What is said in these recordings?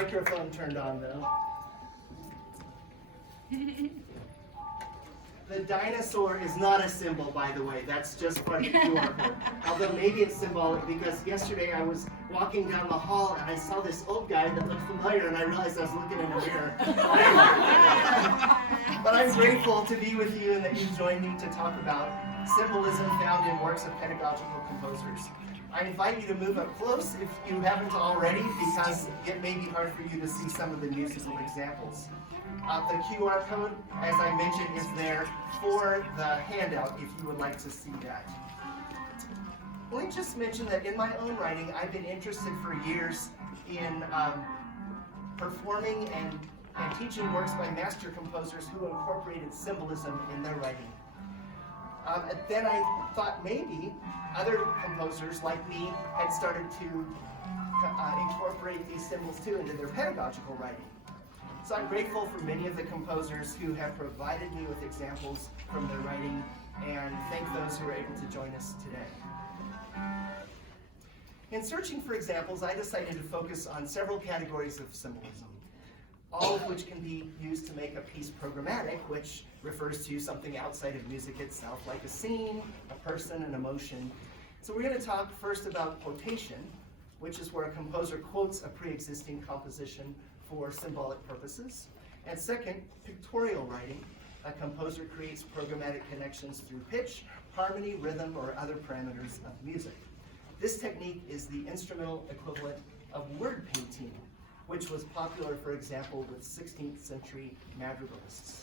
microphone turned on, though. The dinosaur is not a symbol, by the way. That's just for the QR code. Although maybe it's symbolic, because yesterday I was walking down the hall and I saw this old guy that looked familiar, and I realized I was looking in a mirror. But I'm grateful to be with you and that you joined me to talk about symbolism found in works of pedagogical composers. I invite you to move up close if you haven't already, because it may be hard for you to see some of the musical examples. The QR code, as I mentioned, is there for the handout if you would like to see that. Let me just mention that in my own writing, I've been interested for years in performing and teaching works by master composers who incorporated symbolism in their writing. And then I thought maybe other composers like me had started to incorporate these symbols too into their pedagogical writing. So I'm grateful for many of the composers who have provided me with examples from their writing, and thank those who are able to join us today. In searching for examples, I decided to focus on several categories of symbolism, all of which can be used to make a piece programmatic, which refers to something outside of music itself, like a scene, a person, an emotion. So we're going to talk first about quotation, which is where a composer quotes a pre-existing composition for symbolic purposes. And second, pictorial writing. A composer creates programmatic connections through pitch, harmony, rhythm, or other parameters of music. This technique is the instrumental equivalent of word painting, which was popular, for example, with 16th century madrigalists.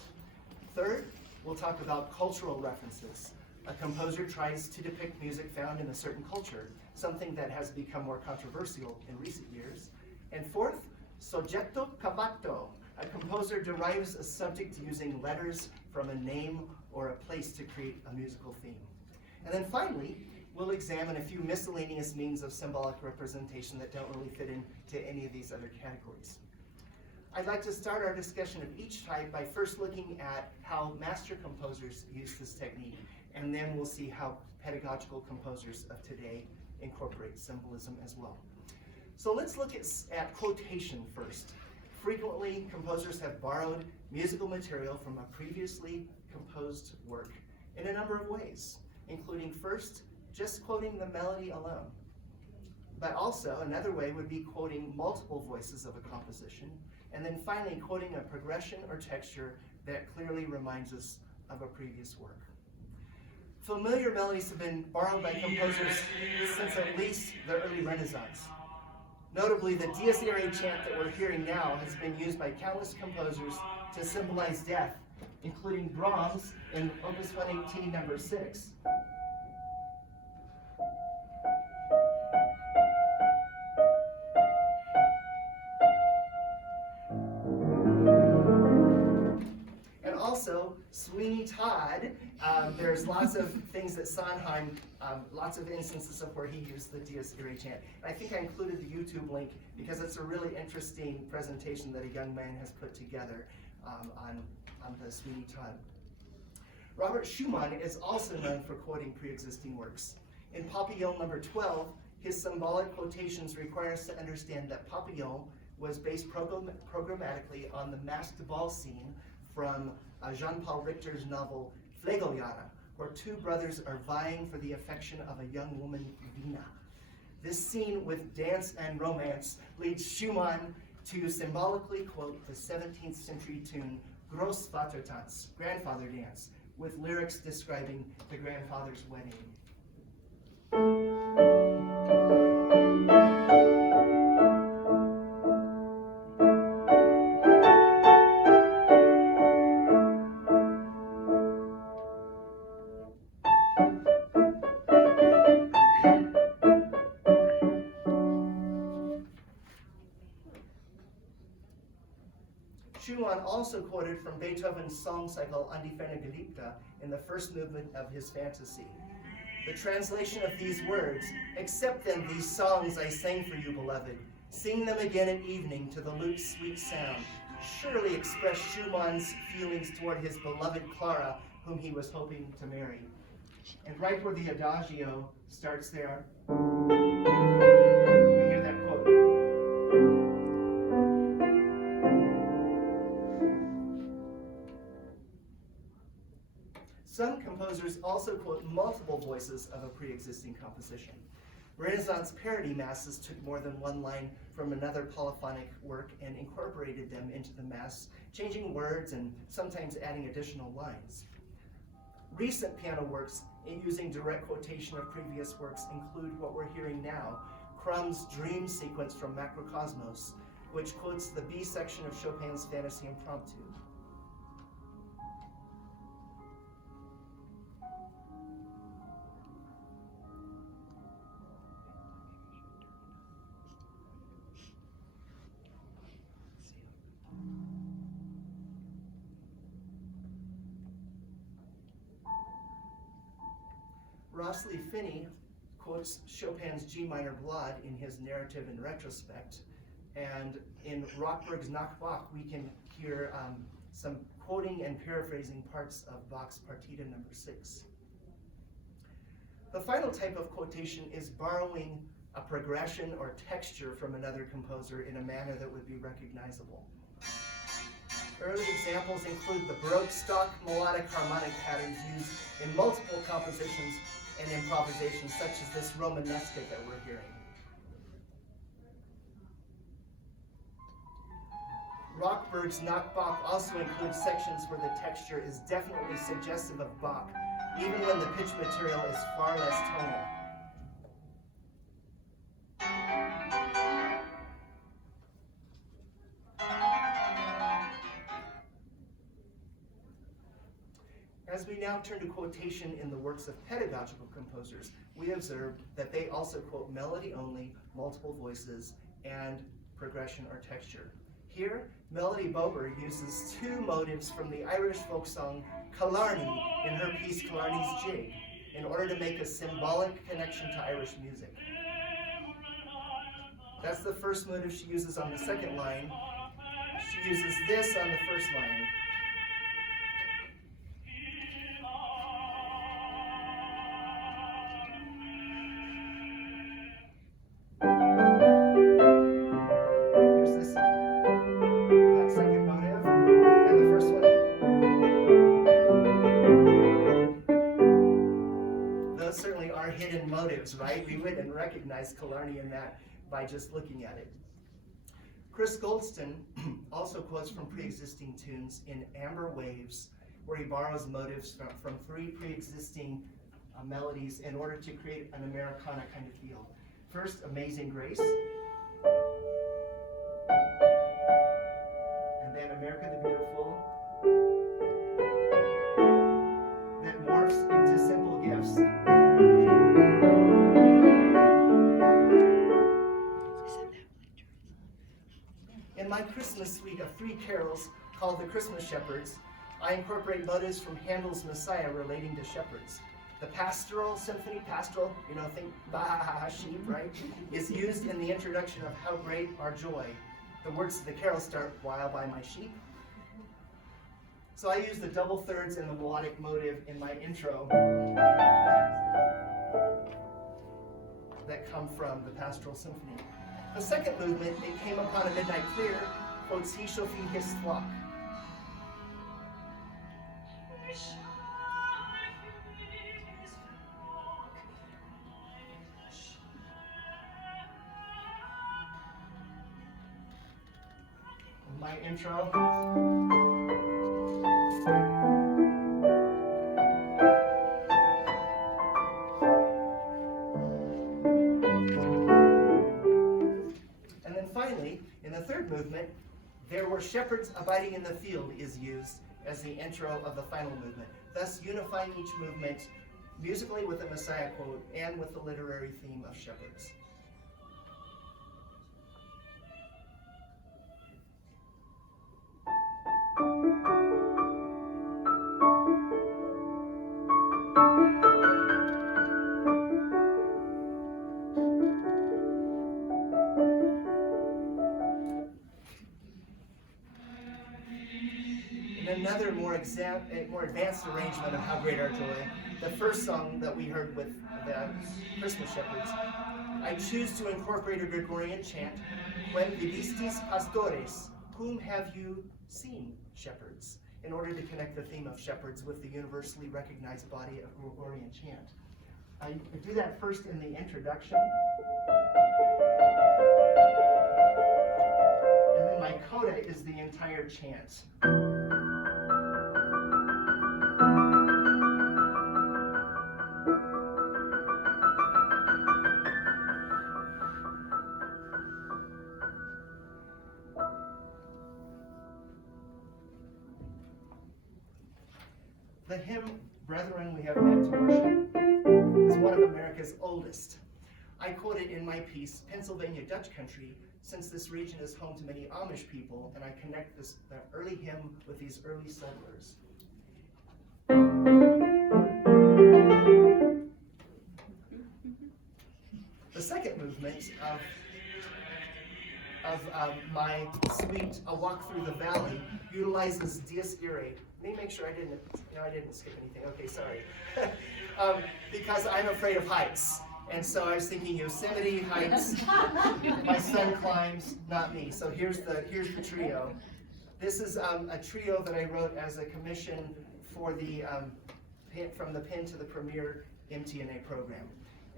Third, we'll talk about cultural references. A composer tries to depict music found in a certain culture, something that has become more controversial in recent years. And fourth, soggetto cavato. A composer derives a subject using letters from a name or a place to create a musical theme. And then finally, we'll examine a few miscellaneous means of symbolic representation that don't really fit into any of these other categories. I'd like to start our discussion of each type by first looking at how master composers use this technique, and then we'll see how pedagogical composers of today incorporate symbolism as well. So let's look at quotation first. Frequently, composers have borrowed musical material from a previously composed work in a number of ways, including first, just quoting the melody alone. But also, another way would be quoting multiple voices of a composition, and then finally quoting a progression or texture that clearly reminds us of a previous work. Familiar melodies have been borrowed by composers since at least the early Renaissance. Notably, the Dies Irae chant that we're hearing now has been used by countless composers to symbolize death, including Brahms in Opus 118, number 6. And also, Sweeney Todd, there's lots of things that Sondheim, lots of instances of where he used the Dies Irae chant. And I think I included the YouTube link because it's a really interesting presentation that a young man has put together on the Sweeney Todd. Robert Schumann is also known for quoting pre-existing works. In Papillon number 12, his symbolic quotations require us to understand that Papillon was based programmatically on the masked ball scene from Jean-Paul Richter's novel Flegeljahre, where two brothers are vying for the affection of a young woman, Vina. This scene with dance and romance leads Schumann to symbolically quote the 17th century tune Großvatertanz, grandfather dance, with lyrics describing the grandfather's wedding. Schumann also quoted from Beethoven's song cycle An die ferne Geliebte in the first movement of his Fantasy. The translation of these words, "Accept then these songs I sang for you, beloved. Sing them again at evening to the lute's sweet sound," surely expressed Schumann's feelings toward his beloved Clara, whom he was hoping to marry. And right where the adagio starts there, we hear that quote. composers also quote multiple voices of a pre-existing composition. Renaissance parody masses took more than one line from another polyphonic work and incorporated them into the mass, changing words and sometimes adding additional lines. Recent piano works using direct quotation of previous works include what we're hearing now, Crumb's Dream Sequence from Macrocosmos, which quotes the B section of Chopin's Fantasy Impromptu. Rossley Finney quotes Chopin's G minor Ballade in his narrative in retrospect, and in Rockberg's Nachbach we can hear some quoting and paraphrasing parts of Bach's Partita No. 6. The final type of quotation is borrowing a progression or texture from another composer in a manner that would be recognizable. Early examples include the Baroque stock melodic harmonic patterns used in multiple compositions and improvisations, such as this Romanesque that we're hearing. Rockberg's Nachbach also includes sections where the texture is definitely suggestive of Bach, even when the pitch material is far less tonal. As we now turn to quotation in the works of pedagogical composers, we observe that they also quote melody only, multiple voices, and progression or texture. Here, Melody Bober uses two motives from the Irish folk song Killarney in her piece Killarney's Jig in order to make a symbolic connection to Irish music. That's the first motive she uses on the second line. She uses this on the first line. Hidden motives, right? We wouldn't recognize Killarney in that by just looking at it. Chris Goldston also quotes from pre-existing tunes in Amber Waves, where he borrows motives from three pre-existing melodies in order to create an Americana kind of feel. First, Amazing Grace, and then America the Beautiful, that morphs into Simple Gifts. In my Christmas suite of 3 carols called The Christmas Shepherds, I incorporate motives from Handel's Messiah relating to shepherds. The pastoral symphony, pastoral, think bah, sheep, right, is used in the introduction of How Great Our Joy. The words of the carol start, "Why I'll buy my sheep." So I use the double thirds and the melodic motive in my intro that come from the pastoral symphony. The second movement, It Came Upon a Midnight Clear, quotes He Shall Feed His Flock. My intro. Movement, There Were Shepherds Abiding in the Field is used as the intro of the final movement, thus unifying each movement musically with the Messiah quote and with the literary theme of shepherds. Another more advanced arrangement of How Great Our Joy, the first song that we heard with the Christmas Shepherds, I choose to incorporate a Gregorian chant, Quem vidistis pastores, whom have you seen, shepherds, in order to connect the theme of shepherds with the universally recognized body of Gregorian chant. I do that first in the introduction. And then my coda is the entire chant. The hymn, Brethren, We Have Met to Worship, is one of America's oldest. I quote it in my piece, Pennsylvania Dutch Country, since this region is home to many Amish people, and I connect the early hymn with these early settlers. The second movement of my suite, A Walk Through the Valley, utilizes Dies Irae. Let me make sure I didn't skip anything. Okay, sorry. Because I'm afraid of heights. And so I was thinking Yosemite heights. My son climbs, not me. So here's the trio. This is a trio that I wrote as a commission for the From the Pen to the Premier MTNA program.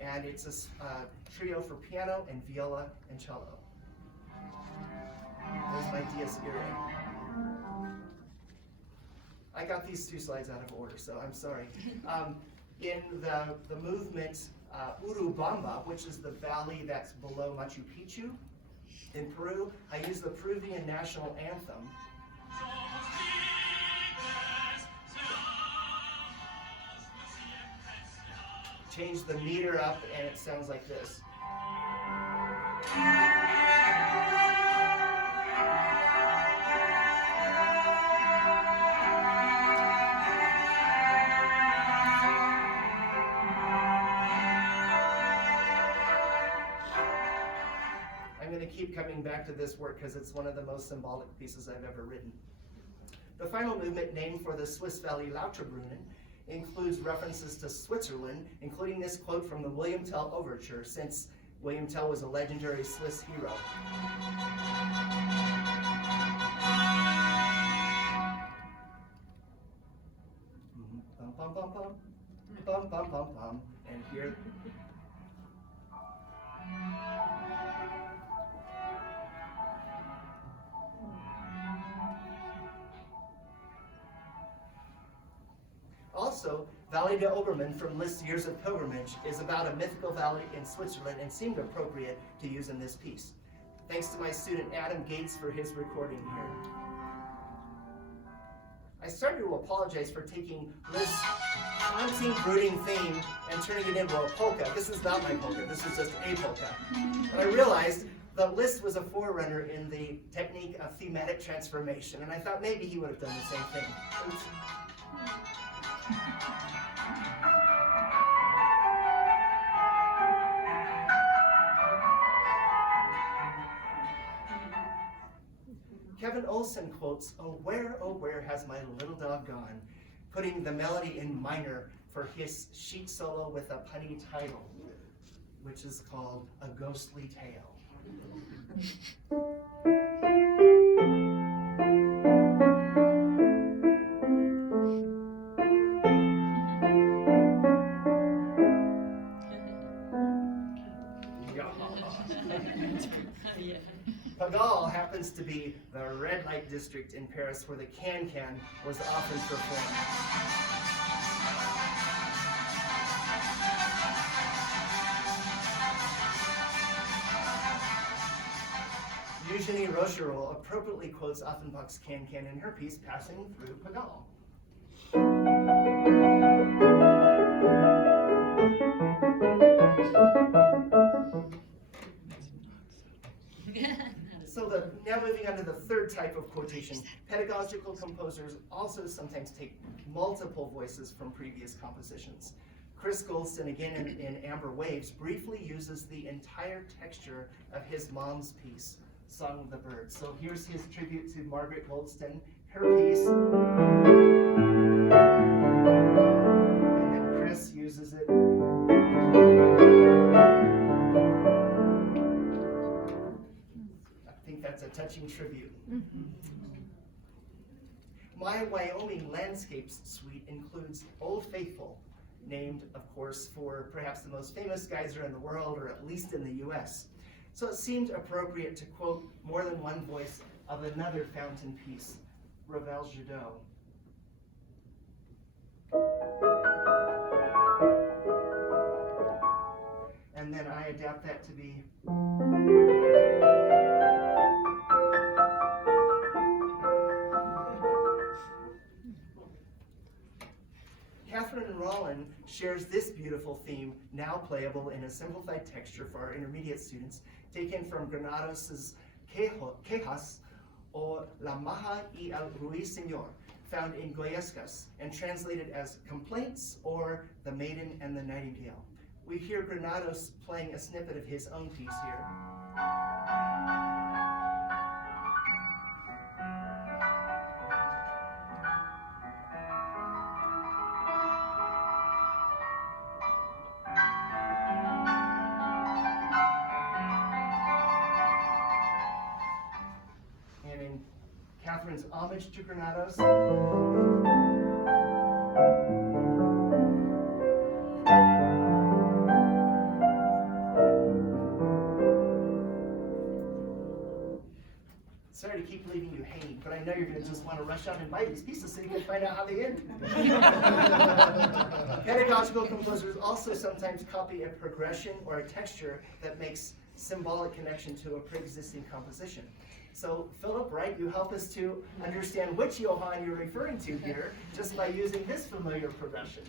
And it's a trio for piano and viola and cello. There's my Dies Irae. I got these two slides out of order, so I'm sorry. In the movement Urubamba, which is the valley that's below Machu Picchu in Peru, I use the Peruvian national anthem. Change the meter up and it sounds like this. I'm going to keep coming back to this work because it's one of the most symbolic pieces I've ever written. The final movement, named for the Swiss Valley Lauterbrunnen, includes references to Switzerland, including this quote from the William Tell Overture, since William Tell was a legendary Swiss hero. Bum, bum, bum, bum. Bum, bum, bum, bum. And here. Also, Valley de Obermann from Liszt's Years of Pilgrimage is about a mythical valley in Switzerland and seemed appropriate to use in this piece. Thanks to my student Adam Gates for his recording here. I started to apologize for taking Liszt's haunting, brooding theme and turning it into a polka. This is not my polka, this is just a polka. But I realized that Liszt was a forerunner in the technique of thematic transformation, and I thought maybe he would have done the same thing. Oops. Kevin Olson quotes, oh where has my little dog gone?" putting the melody in minor for his sheet solo with a punny title, which is called A Ghostly Tale. Pigalle happens to be the red light district in Paris where the can-can was often performed. Eugenie Rochereau appropriately quotes Offenbach's can-can in her piece, Passing Through Pigalle. So now moving on to the third type of quotation. Pedagogical composers also sometimes take multiple voices from previous compositions. Chris Goldston, again in Amber Waves, briefly uses the entire texture of his mom's piece, Song of the Birds. So here's his tribute to Margaret Goldston, her piece. And then Chris uses it. I think that's a touching tribute. My Wyoming Landscapes suite includes Old Faithful, named, of course, for perhaps the most famous geyser in the world, or at least in the US. So it seemed appropriate to quote more than one voice of another fountain piece, Ravel Jadot. And then I adapt that to be. Catherine Rollin shares this beautiful theme, now playable in a simplified texture for our intermediate students, taken from Granados' Quejas o La Maja y el Ruiseñor, found in Goyescas, and translated as Complaints or The Maiden and the Nightingale. We hear Granados playing a snippet of his own piece here. And in Catherine's homage to Granados, sorry to keep leaving you hanging, but I know you're going to just want to rush out and buy these pieces so you can find out how they end. Pedagogical composers also sometimes copy a progression or a texture that makes symbolic connection to a pre-existing composition. So Philip Wright, you help us to understand which Johann you're referring to here just by using this familiar progression.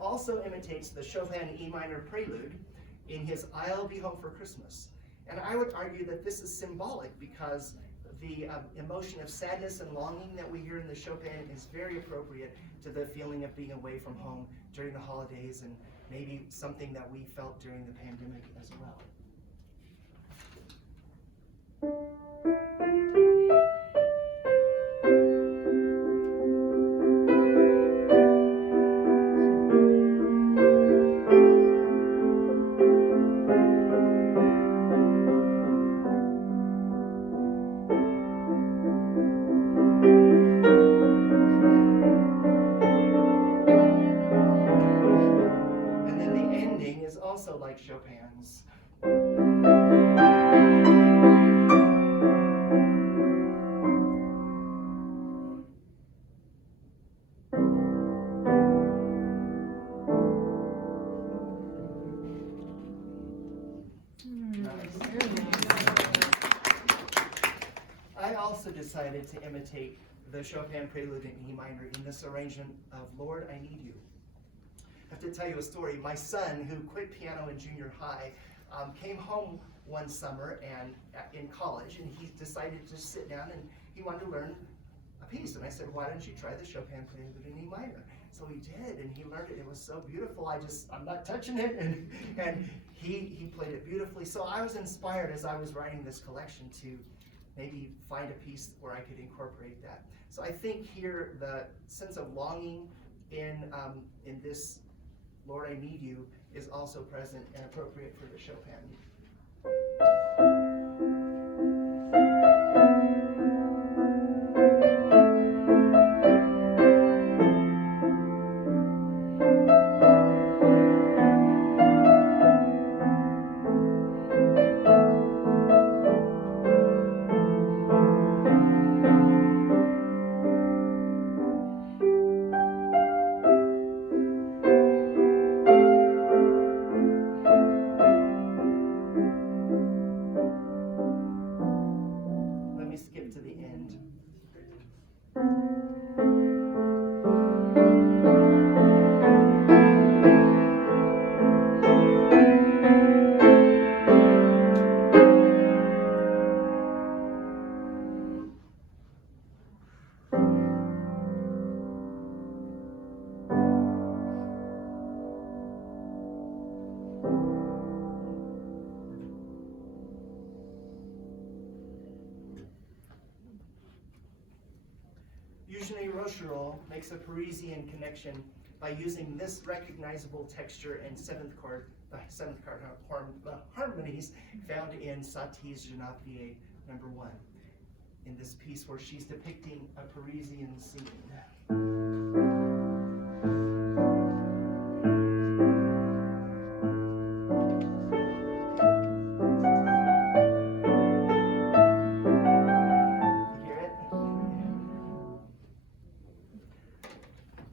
Also imitates the Chopin E minor prelude in his I'll Be Home for Christmas. And I would argue that this is symbolic because the emotion of sadness and longing that we hear in the Chopin is very appropriate to the feeling of being away from home during the holidays, and maybe something that we felt during the pandemic as well. Also like Chopin's. I also decided to imitate the Chopin prelude in E minor in this arrangement of Lord, I Need You. I have to tell you a story. My son, who quit piano in junior high, came home one summer and in college, and he decided to sit down and he wanted to learn a piece. And I said, why don't you try the Chopin prelude in E minor? So he did, and he learned it. It was so beautiful. I'm not touching it, and he played it beautifully. So I was inspired as I was writing this collection to maybe find a piece where I could incorporate that. So I think here the sense of longing in this Lord, I Need You is also present and appropriate for the Chopin. Eugenie Rochereau makes a Parisian connection by using this recognizable texture and seventh chord harmonies found in Satie's Je n'appuyais number 1, in this piece where she's depicting a Parisian scene.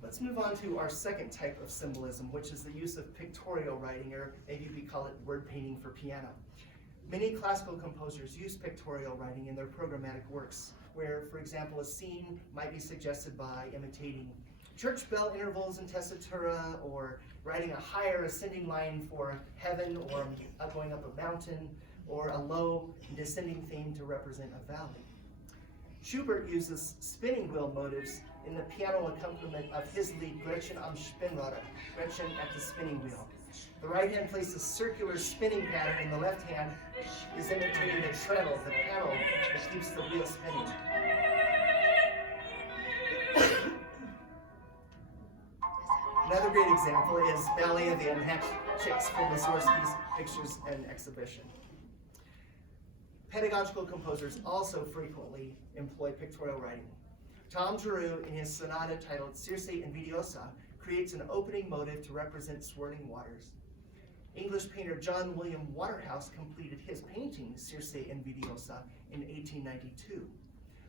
Let's move on to our second type of symbolism, which is the use of pictorial writing, or maybe we call it word painting for piano. Many classical composers use pictorial writing in their programmatic works, where, for example, a scene might be suggested by imitating church bell intervals in tessitura, or writing a higher ascending line for heaven, or going up a mountain, or a low descending theme to represent a valley. Schubert uses spinning wheel motives in the piano accompaniment of his lied Gretchen am Spinnrad, Gretchen at the spinning wheel. The right hand plays a circular spinning pattern, and the left hand is imitating the treadle, the pedal that keeps the wheel spinning. Another great example is Ballet of the Unhatched Chicks from Mussorgsky's Pictures and Exhibition. Pedagogical composers also frequently employ pictorial writing. Tom Giroux, in his sonata titled Circe Invidiosa, creates an opening motive to represent swirling waters. English painter John William Waterhouse completed his painting Circe Invidiosa in 1892.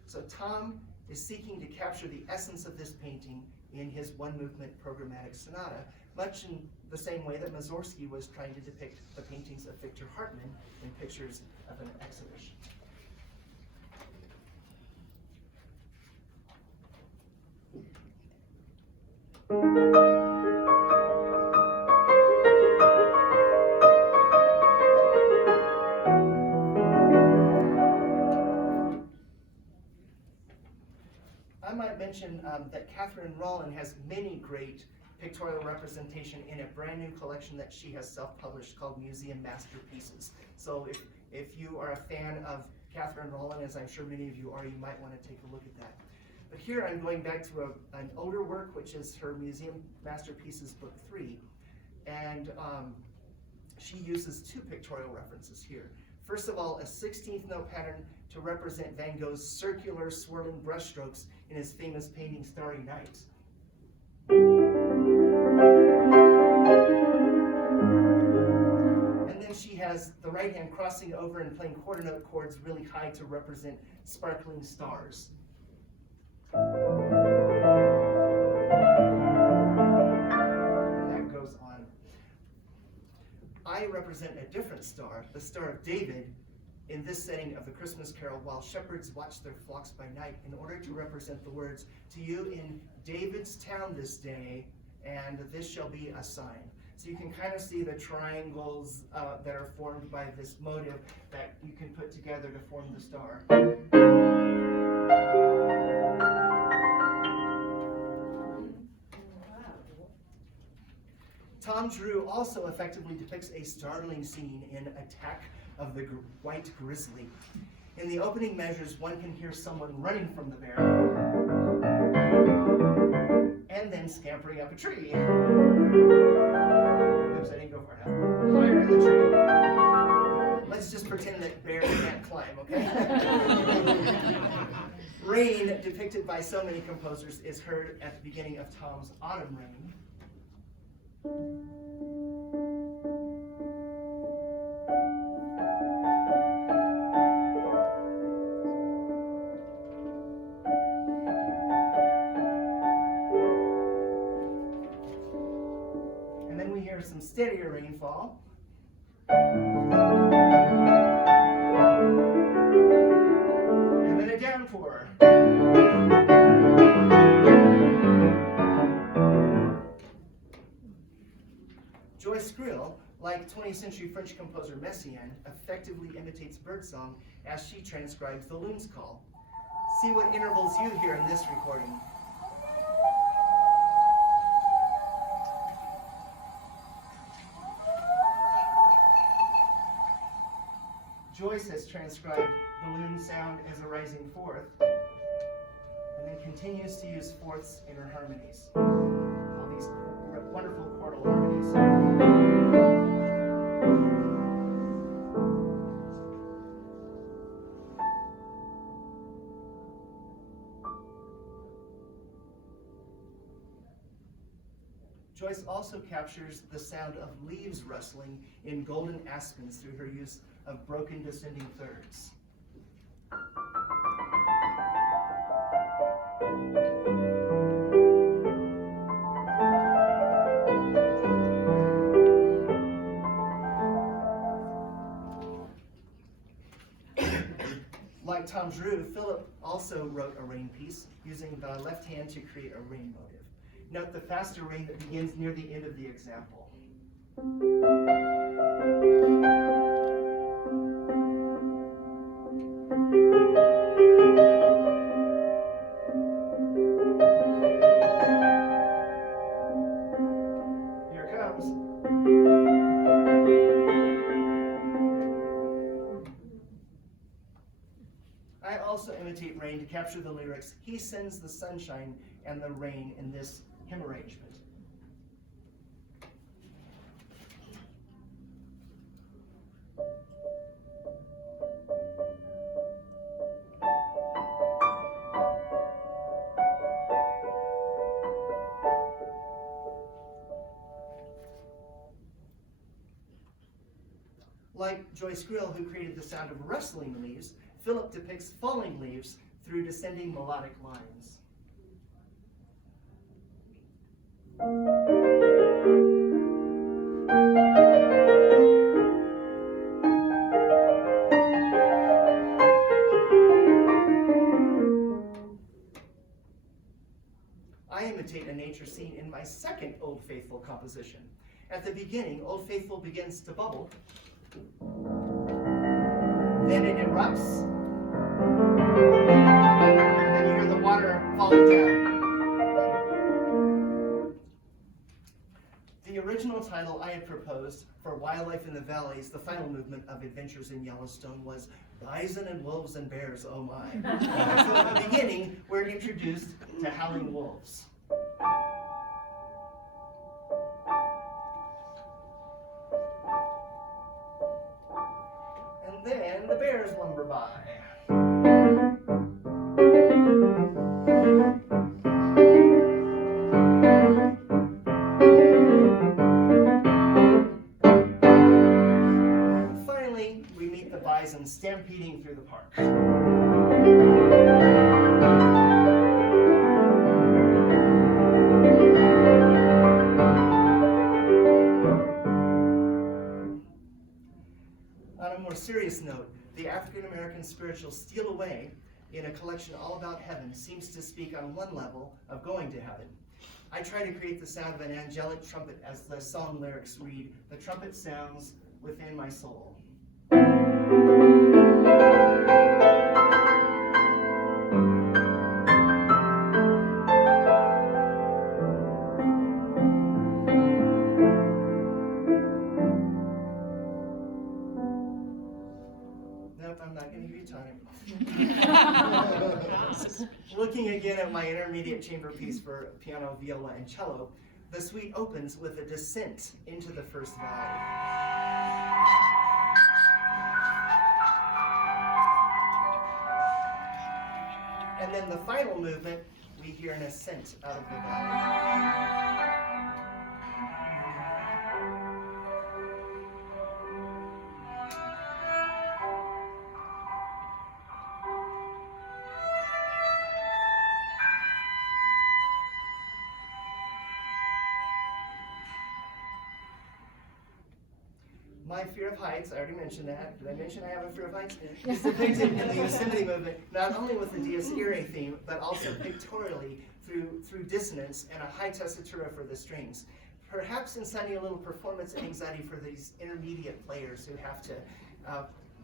So Tom is seeking to capture the essence of this painting in his one-movement programmatic sonata, much in the same way that Mussorgsky was trying to depict the paintings of Victor Hartmann in Pictures of an Exhibition. I might mention that Catherine Rollin has many great pictorial representation in a brand new collection that she has self-published called Museum Masterpieces. So if you are a fan of Catherine Rollin, as I'm sure many of you are, you might want to take a look at that. But here I'm going back to an older work, which is her Museum Masterpieces Book 3. And she uses two pictorial references here. First of all, a 16th note pattern to represent Van Gogh's circular swirling brushstrokes in his famous painting Starry Night. And then she has the right hand crossing over and playing quarter note chords really high to represent sparkling stars. And that goes on. I represent a different star, the Star of David, in this setting of the Christmas Carol, while shepherds watch their flocks by night, in order to represent the words, "To you in David's town this day, and this shall be a sign." So you can kind of see the triangles that are formed by this motive that you can put together to form the star. Tom Giroux also effectively depicts a startling scene in Attack of the White Grizzly. In the opening measures, one can hear someone running from the bear and then scampering up a tree. Oops, I didn't go far enough. Higher in the tree. Let's just pretend that bears can't climb, okay? Rain, depicted by so many composers, is heard at the beginning of Tom's Autumn Rain. And then we hear some steadier rainfall. And then a downpour. Joyce Grill, like 20th century French composer Messiaen, effectively imitates birdsong as she transcribes the loon's call. See what intervals you hear in this recording. Joyce has transcribed the loon sound as a rising fourth, and and then continues to use fourths in her harmonies. All these wonderful chordal harmonies. Joyce also captures the sound of leaves rustling in golden aspens through her use of broken descending thirds. Like Tom Drew, Philip also wrote a rain piece using the left hand to create a rain motive. Note the faster rain that begins near the end of the example. Here it comes. I also imitate rain to capture the lyrics, "He sends the sunshine and the rain" in this hymn arrangement. Like Joyce Grill, who created the sound of rustling leaves, Philip depicts falling leaves through descending melodic lines. I imitate a nature scene in my second Old Faithful composition. At the beginning, Old Faithful begins to bubble. Then it erupts. And you hear the water falling down. The original title I had proposed for Wildlife in the Valleys, the final movement of Adventures in Yellowstone, was Bison and Wolves and Bears, oh my. So at the beginning, we're introduced to howling wolves. And then the bears lumber by. Finally, we meet the bison stampeding through the park. On a more serious note, the African American spiritual "Steal Away" in a collection all about heaven seems to speak on one level of going to heaven. I try to create the sound of an angelic trumpet as the song lyrics read, "The trumpet sounds within my soul." Nope, I'm not going to give you time. Looking again at my intermediate chamber piece for piano, viola, and cello, the suite opens with a descent into the first valley. And then the final movement, we hear an ascent out of the valley. My fear of heights, I already mentioned that. Did I mention I have a fear of heights? It's depicted in the Yosemite movement, not only with the Dies Irae theme, but also pictorially through dissonance and a high tessitura for the strings. Perhaps inciting a little performance anxiety for these intermediate players who have to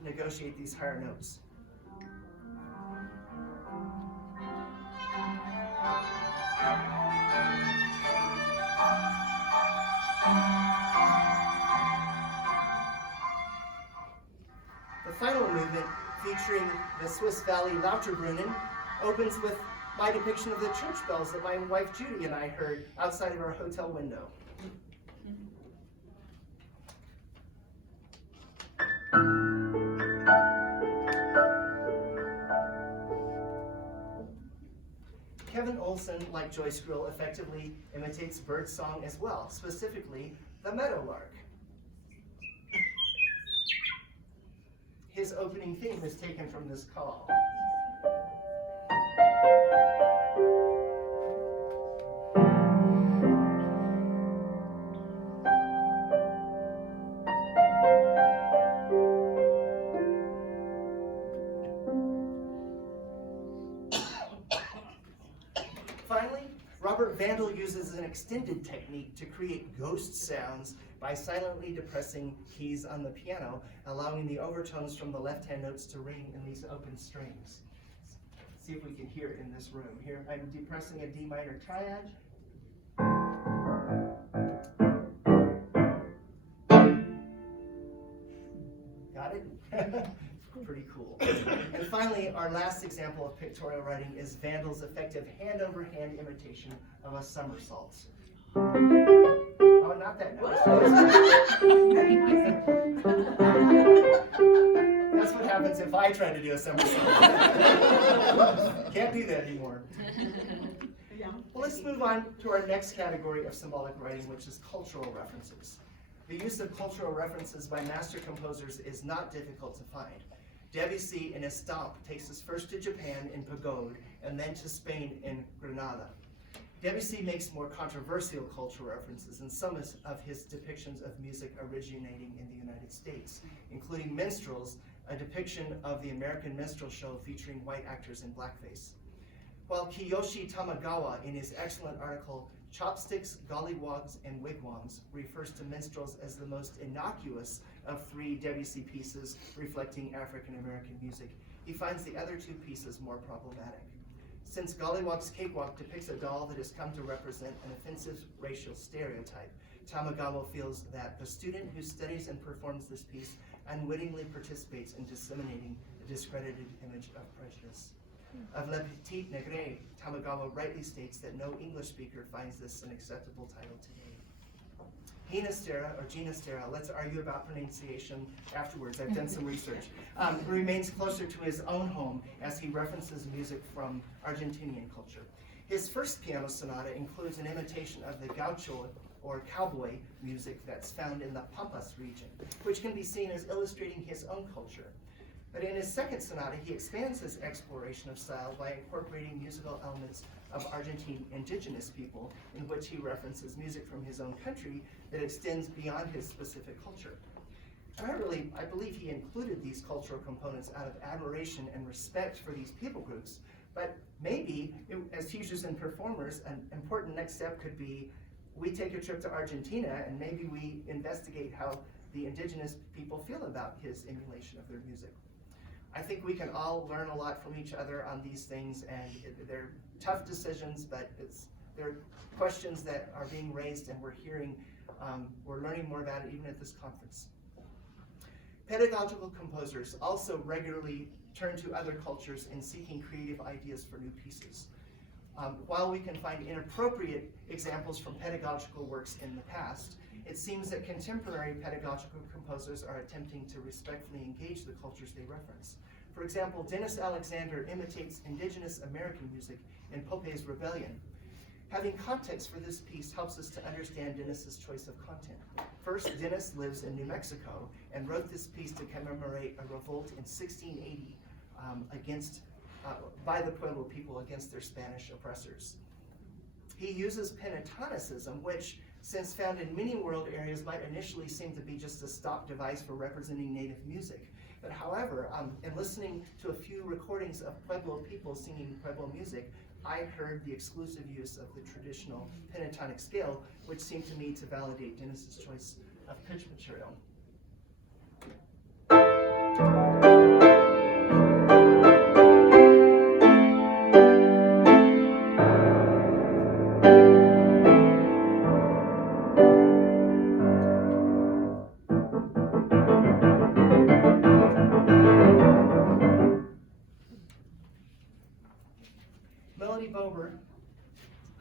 negotiate these higher notes. The final movement, featuring the Swiss Valley Lauterbrunnen, opens with my depiction of the church bells that my wife Judy and I heard outside of our hotel window. Kevin Olson, like Joyce Grill, effectively imitates birdsong as well, specifically the meadowlark. His opening theme is taken from this call. Finally, Robert Vandal uses an extended technique to create ghost sounds by silently depressing keys on the piano, allowing the overtones from the left-hand notes to ring in these open strings. Let's see if we can hear it in this room. Here, I'm depressing a D minor triad. Got it? Pretty cool. And finally, our last example of pictorial writing is Vandal's effective hand-over-hand imitation of a somersault. Oh, not that noise. That's what happens if I try to do a somersault. Can't do that anymore. Well, let's move on to our next category of symbolic writing, which is cultural references. The use of cultural references by master composers is not difficult to find. Debussy in Estampe takes us first to Japan in Pagode and then to Spain in Granada. Debussy makes more controversial cultural references in some of his depictions of music originating in the United States, including Minstrels, a depiction of the American minstrel show featuring white actors in blackface. While Kiyoshi Tamagawa, in his excellent article, Chopsticks, Gollywogs, and Wigwams, refers to minstrels as the most innocuous of three Debussy pieces reflecting African American music, he finds the other two pieces more problematic. Since Gollywog's Cakewalk depicts a doll that has come to represent an offensive racial stereotype, Tamagawa feels that the student who studies and performs this piece unwittingly participates in disseminating a discredited image of prejudice. Of Le Petit Nègre, Tamagawa rightly states that no English speaker finds this an acceptable title today. Ginastera, or Ginastera, let's argue about pronunciation afterwards, I've done some research, remains closer to his own home as he references music from Argentinian culture. His first piano sonata includes an imitation of the gaucho, or cowboy music that's found in the Pampas region, which can be seen as illustrating his own culture. But in his second sonata, he expands his exploration of style by incorporating musical elements of Argentine indigenous people, in which he references music from his own country that extends beyond his specific culture. And I believe he included these cultural components out of admiration and respect for these people groups, but maybe, as teachers and performers, an important next step could be we take a trip to Argentina and maybe we investigate how the indigenous people feel about his emulation of their music. I think we can all learn a lot from each other on these things, and they're tough decisions, but they're questions that are being raised, and we're learning more about it even at this conference. Pedagogical composers also regularly turn to other cultures in seeking creative ideas for new pieces. While we can find inappropriate examples from pedagogical works in the past, it seems that contemporary pedagogical composers are attempting to respectfully engage the cultures they reference. For example, Dennis Alexander imitates indigenous American music in Pope's Rebellion. Having context for this piece helps us to understand Dennis's choice of content. First, Dennis lives in New Mexico and wrote this piece to commemorate a revolt in 1680 by the Pueblo people against their Spanish oppressors. He uses pentatonicism, which, since found in many world areas, might initially seem to be just a stock device for representing native music. But however, in listening to a few recordings of Pueblo people singing Pueblo music, I heard the exclusive use of the traditional pentatonic scale, which seemed to me to validate Dennis's choice of pitch material. Bober,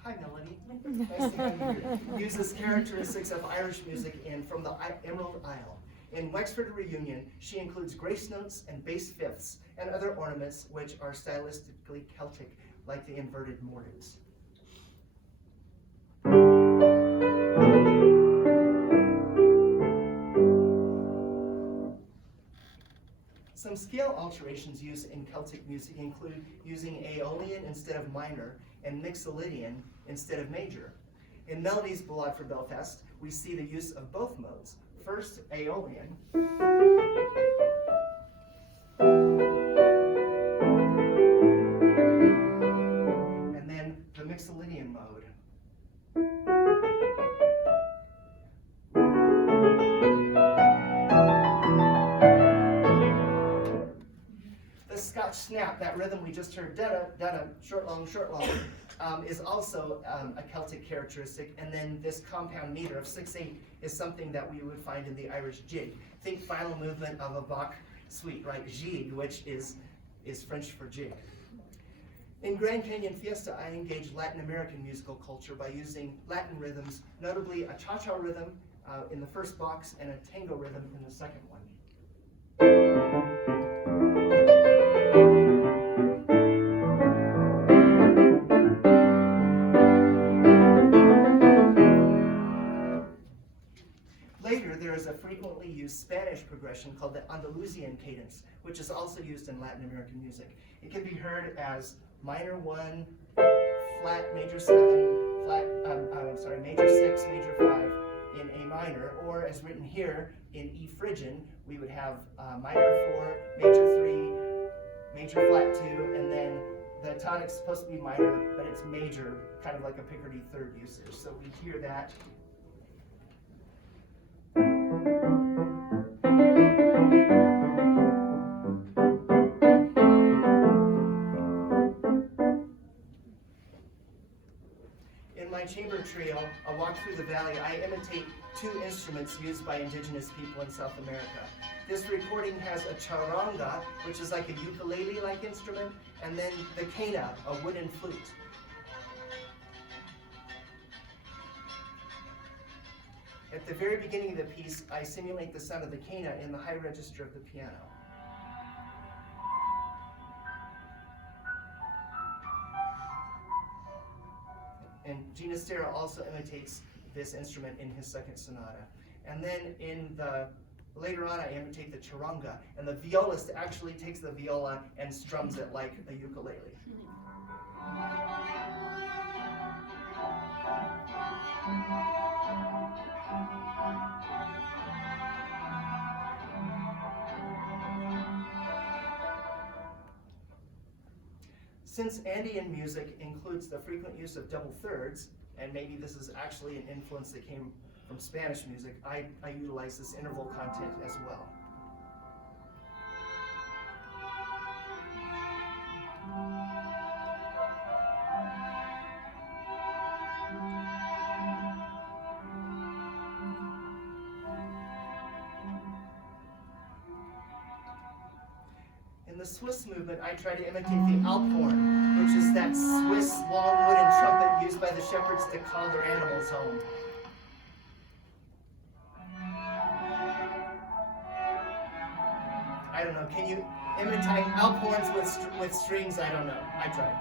hi Melody, nice to have you here, uses characteristics of Irish music and from the Emerald Isle. In Wexford Reunion, she includes grace notes and bass fifths and other ornaments which are stylistically Celtic, like the inverted mortars. Some scale alterations used in Celtic music include using Aeolian instead of minor and Mixolydian instead of major. In Melodies Ballad for Belfast, we see the use of both modes. First, Aeolian, and then the Mixolydian mode. The Scotch snap, that rhythm we just heard, da-da, da-da, short, long, is also a Celtic characteristic, and then this compound meter of 6/8 is something that we would find in the Irish jig. Think final movement of a Bach suite, right? Jig, which is French for jig. In Grand Canyon Fiesta, I engaged Latin American musical culture by using Latin rhythms, notably a cha-cha rhythm in the first box and a tango rhythm in the second one. Later, there is a frequently used Spanish progression called the Andalusian cadence, which is also used in Latin American music. It can be heard as minor 1, flat major 7, major 6, major 5 in A minor, or as written here in E Phrygian, we would have minor 4, major 3, major flat 2, and then the tonic's supposed to be minor, but it's major, kind of like a Picardy third usage. So we hear that. In my chamber trio, A Walk Through the Valley, I imitate 2 instruments used by indigenous people in South America. This recording has a charanga, which is like a ukulele-like instrument, and then the quena, a wooden flute. At the very beginning of the piece, I simulate the sound of the quena in the high register of the piano. And Ginastera also imitates this instrument in his second sonata. And then later on, I imitate the charanga, and the violist actually takes the viola and strums it like a ukulele. Since Andean music includes the frequent use of double thirds, and maybe this is actually an influence that came from Spanish music, I utilize this interval content as well. In the Swiss movement, I try to imitate the Alp horn, which is that Swiss long wooden trumpet used by the shepherds to call their animals home. I don't know, can you imitate Alp horns with strings? I don't know, I tried.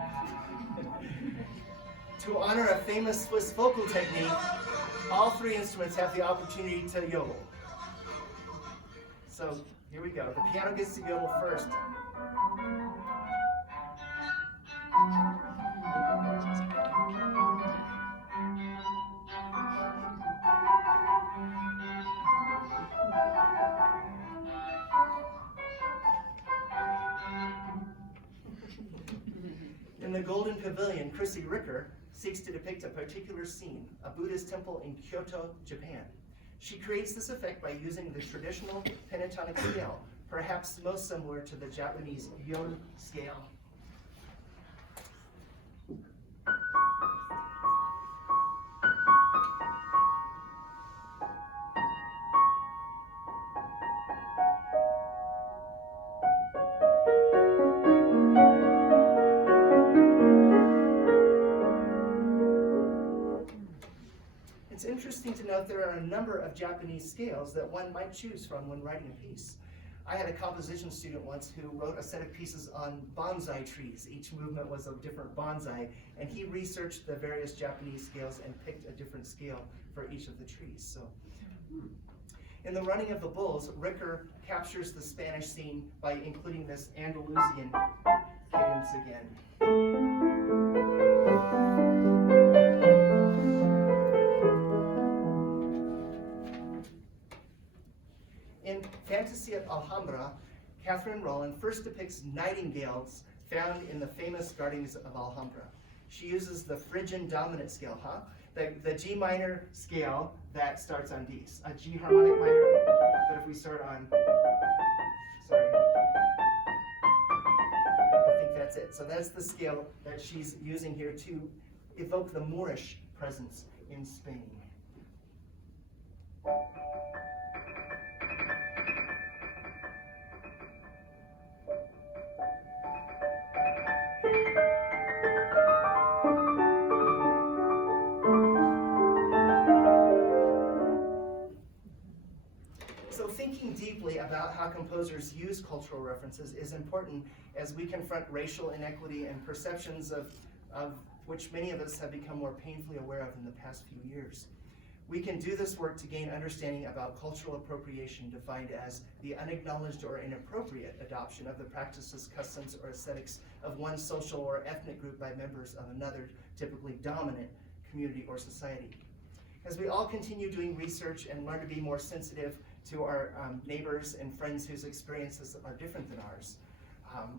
To honor a famous Swiss vocal technique, all 3 instruments have the opportunity to yodel. So here we go, the piano gets to yodel first. In the Golden Pavilion, Chrissy Ricker seeks to depict a particular scene, a Buddhist temple in Kyoto, Japan. She creates this effect by using the traditional pentatonic scale, perhaps most similar to the Japanese Yon scale. note there are a number of Japanese scales that one might choose from when writing a piece. I had a composition student once who wrote a set of pieces on bonsai trees. Each movement was a different bonsai, and he researched the various Japanese scales and picked a different scale for each of the trees. So, in The Running of the Bulls, Ricker captures the Spanish scene by including this Andalusian cadence again. In Fantasy at Alhambra, Catherine Rowland first depicts nightingales found in the famous gardens of Alhambra. She uses the Phrygian dominant scale, the G minor scale that starts on D, a G harmonic minor, but if we start on, sorry, I think that's it. So that's the scale that she's using here to evoke the Moorish presence in Spain. Thinking deeply about how composers use cultural references is important as we confront racial inequity and perceptions of which many of us have become more painfully aware of in the past few years. We can do this work to gain understanding about cultural appropriation, defined as the unacknowledged or inappropriate adoption of the practices, customs, or aesthetics of one social or ethnic group by members of another, typically dominant community or society. As we all continue doing research and learn to be more sensitive to our neighbors and friends whose experiences are different than ours,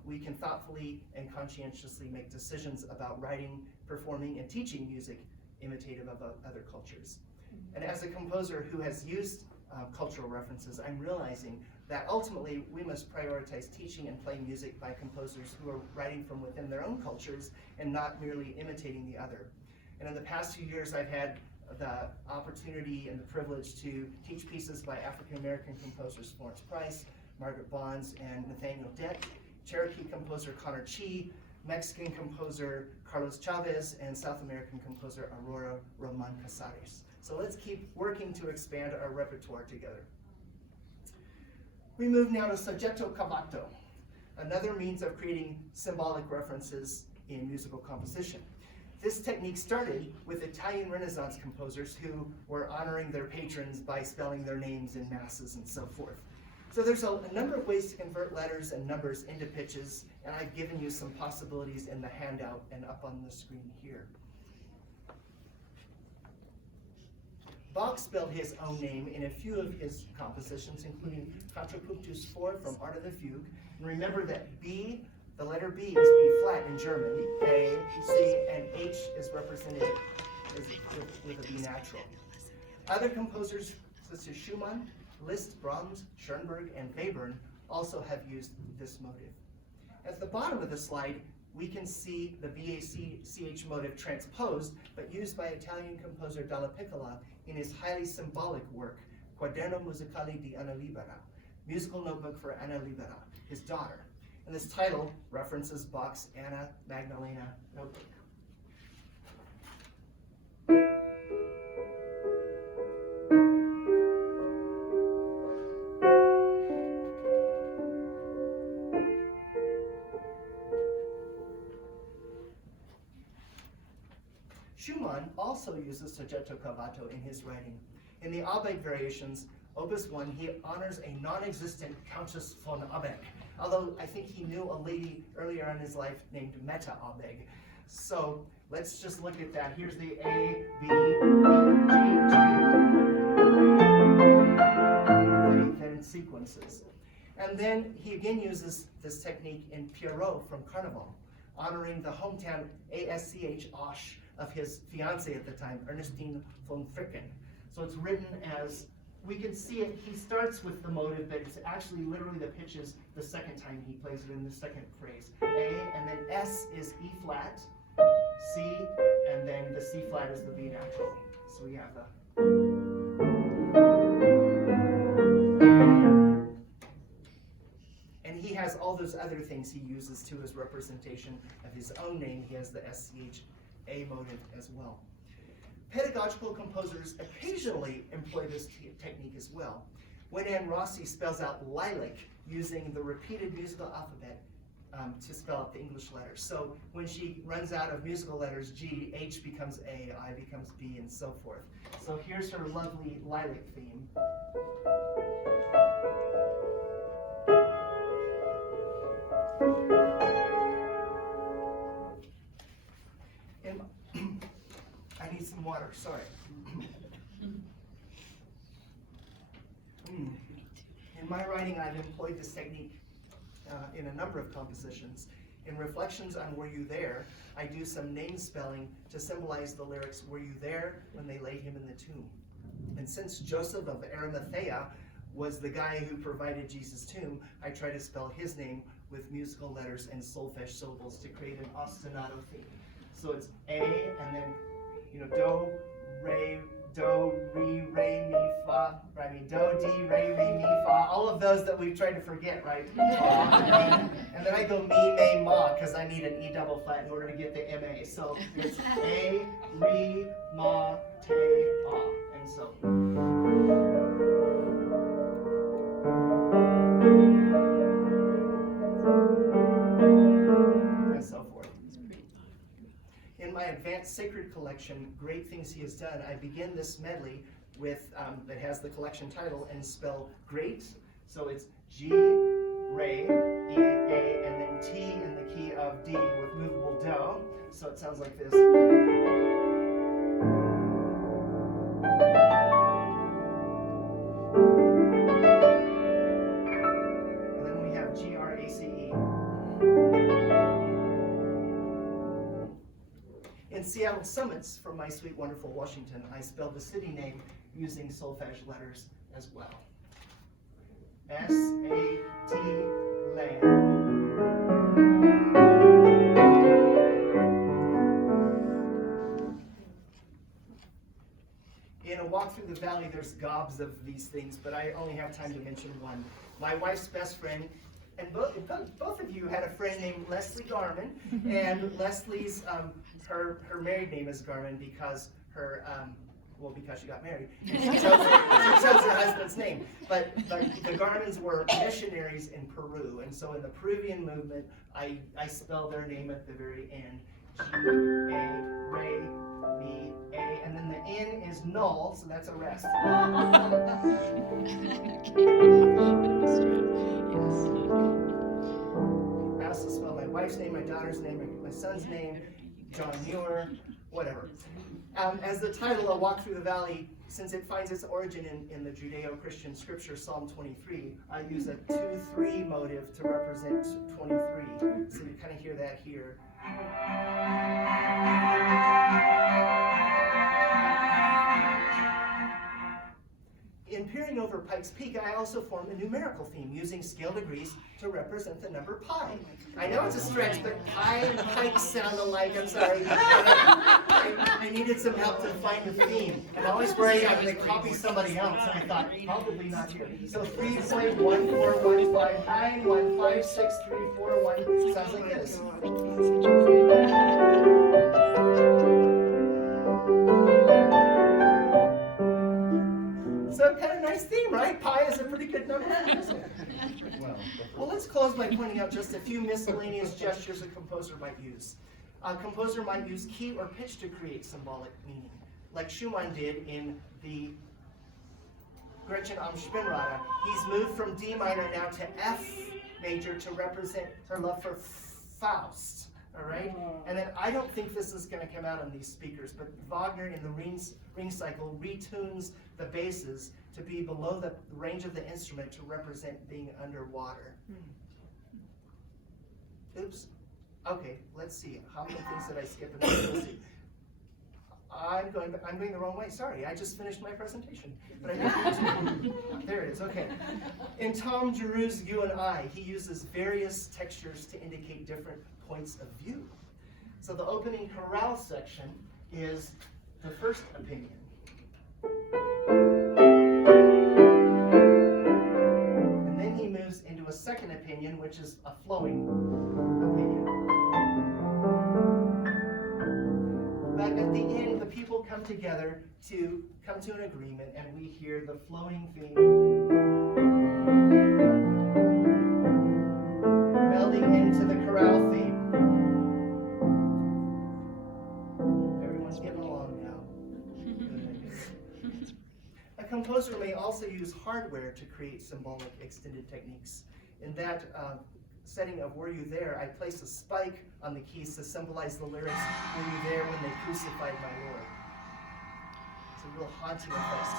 we can thoughtfully and conscientiously make decisions about writing, performing, and teaching music imitative of other cultures. And as a composer who has used cultural references, I'm realizing that ultimately we must prioritize teaching and playing music by composers who are writing from within their own cultures and not merely imitating the other. And in the past few years, I've had the opportunity and the privilege to teach pieces by African-American composers Florence Price, Margaret Bonds, and Nathaniel Dett, Cherokee composer Connor Chi, Mexican composer Carlos Chavez, and South American composer Aurora Roman Casares. So let's keep working to expand our repertoire together. We move now to soggetto cavato, another means of creating symbolic references in musical composition. This technique started with Italian Renaissance composers who were honoring their patrons by spelling their names in masses and so forth. So there's a number of ways to convert letters and numbers into pitches, and I've given you some possibilities in the handout and up on the screen here. Bach spelled his own name in a few of his compositions, including Contrapunctus 4 from Art of the Fugue. And remember that B, the letter B is B flat in German, A, C, and H is represented with a B natural. Other composers such as Schumann, Liszt, Brahms, Schoenberg, and Webern also have used this motive. At the bottom of the slide, we can see the BACH motive transposed, but used by Italian composer Dalla Piccola in his highly symbolic work, Quaderno Musicale di Anna Libera, musical notebook for Anna Libera, his daughter. And this title references Bach's Anna Magdalena notebook. Schumann also uses soggetto cavato in his writing. In the Abegg variations, Opus 1, he honors a non-existent Countess von Abegg, although I think he knew a lady earlier in his life named Meta Abegg. So let's just look at that. Here's the A, B, G, G. Then in sequences. And then he again uses this technique in Pierrot from Carnival, honoring the hometown ASCH Osh of his fiancée at the time, Ernestine von Fricken. So it's written as, we can see it, he starts with the motive, but it's actually literally the pitches the second time he plays it in the second phrase. A, and then S is E flat, C, and then the C flat is the B natural. So we have the. And he has all those other things he uses to his representation of his own name. He has the SCH A motive as well. Pedagogical composers occasionally employ this technique as well. When Ann Rossi spells out lilac using the repeated musical alphabet to spell out the English letters. So when she runs out of musical letters G, H becomes A, I becomes B, and so forth. So here's her lovely lilac theme. I need some water, sorry. In my writing, I've employed this technique in a number of compositions. In Reflections on Were You There, I do some name spelling to symbolize the lyrics, were you there when they laid him in the tomb? And since Joseph of Arimathea was the guy who provided Jesus' tomb, I try to spell his name with musical letters and solfege syllables to create an ostinato theme. So it's A, and then, do, re, mi, fa, do, di, re, mi, fa, all of those that we've tried to forget, right? And then I go mi, me, ma, because I need an E double flat in order to get the MA. So it's A, re, ma, te, a, and so. And so forth. In my advanced sacred collection, Great Things He Has Done, I begin this medley with that has the collection title and spell great. So it's G, re, E, A, and then T in the key of D with movable do. So it sounds like this. And then we have G, R, A, C, E. In Seattle Summits from My Sweet Wonderful Washington, I spelled the city name using solfege letters as well. S-A-T, land. In A Walk Through the Valley, there's gobs of these things, but I only have time to mention one. My wife's best friend, and both of you had a friend named Leslie Garman, and Leslie's, her married name is Garman because her, because she got married. She chose her husband's name. But the Garmans were missionaries in Peru, and so in the Peruvian movement, I spell their name at the very end. G-A, re, mi, A, and then the N is null, so that's a rest. I also spell my wife's name, my daughter's name, my son's name, John Muir, whatever. As the title, A Walk Through the Valley, since it finds its origin in the Judeo-Christian scripture, Psalm 23, I use a 2-3 motive to represent 23. So you kind of hear that here. In Peering Over Pikes Peak, I also formed a numerical theme using scale degrees to represent the number pi. I know it's a stretch, but pi and pikes sound alike, I'm sorry. I needed some help to find the theme. And I always worried I'm going to copy somebody else, and I thought, probably not here. So 3.14159156341 sounds like this. So kind of nice theme, right? Pi is a pretty good number. Well, let's close by pointing out just a few miscellaneous gestures a composer might use. A composer might use key or pitch to create symbolic meaning, like Schumann did in the Gretchen am Spinnrad. He's moved from D minor now to F major to represent her love for Faust. All right? And then I don't think this is going to come out on these speakers, but Wagner in the ring cycle retunes the basses to be below the range of the instrument to represent being underwater. Oops. Okay, let's see. How many things did I skip? Let's see. I'm going the wrong way. Sorry, I just finished my presentation. But I didn't need to. There it is. Okay. In Tom Giroux's You and I, he uses various textures to indicate different points of view. So the opening chorale section is the first opinion. And then he moves into a second opinion, which is a flowing opinion. But at the end, the people come come together to come to an agreement, and we hear the flowing theme melding into the chorale theme. Everyone's getting along now. Good. A composer may also use hardware to create symbolic extended techniques. In that setting of Were You There, I place a spike on the keys to symbolize the lyrics, Were you there when they crucified my Lord? It's a real haunting effect.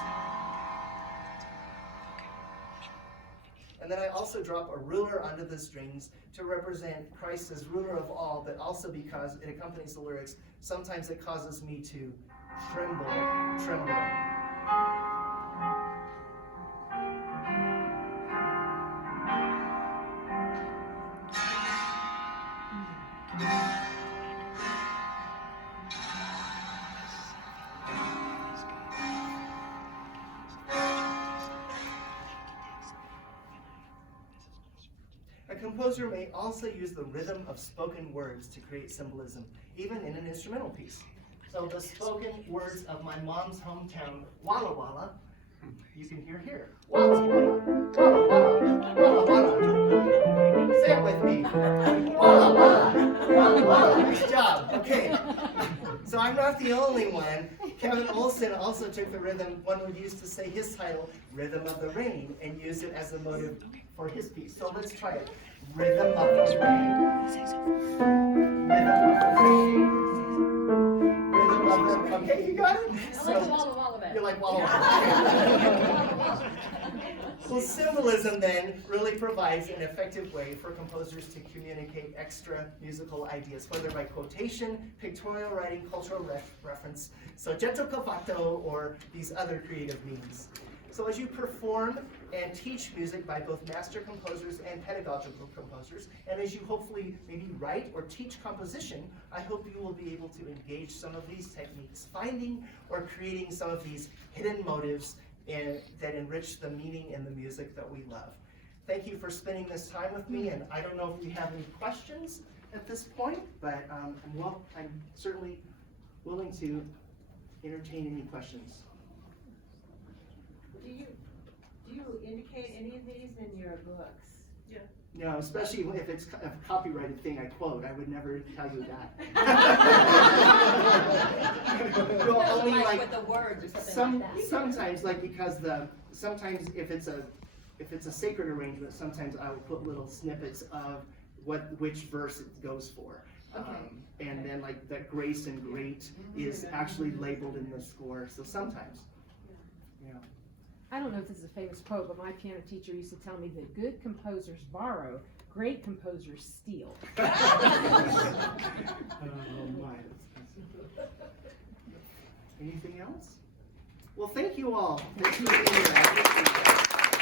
And then I also drop a ruler onto the strings to represent Christ as ruler of all, but also because it accompanies the lyrics, sometimes it causes me to tremble. A composer may also use the rhythm of spoken words to create symbolism, even in an instrumental piece. So the spoken words of my mom's hometown, Walla Walla, you can hear here. Walla Walla, Walla Walla, Walla Walla. Say it with me. Walla Walla, Walla Walla. Nice job. Okay. So I'm not the only one. Kevin Olson also took the rhythm one would use to say his title, Rhythm of the Rain, and used it as the motive for his piece. So let's try it. Rhythm of the rain. Rhythm of the rain. Rhythm of the... Okay, you got it? I like the Walla Walla bit. You like Walla Walla. Well, symbolism then really provides an effective way for composers to communicate extra musical ideas, whether by quotation, pictorial writing, cultural reference, soggetto cavato, or these other creative means. So as you perform and teach music by both master composers and pedagogical composers, and as you hopefully maybe write or teach composition, I hope you will be able to engage some of these techniques, finding or creating some of these hidden motives that enrich the meaning in the music that we love. Thank you for spending this time with me, and I don't know if you have any questions at this point, but I'm certainly willing to entertain any questions. Do you indicate any of these in your books? Yeah. No, especially if it's a copyrighted thing I quote, I would never tell you that. Well, only like with the words or something like that. sometimes, like because sometimes if it's a sacred arrangement, sometimes I will put little snippets of which verse it goes for. Okay. And then like that grace and great is actually labeled in the score. So sometimes. Yeah. I don't know if this is a famous quote, but my piano teacher used to tell me that good composers borrow, great composers steal. Oh my. Anything else? Well, thank you all. Thank you for being here.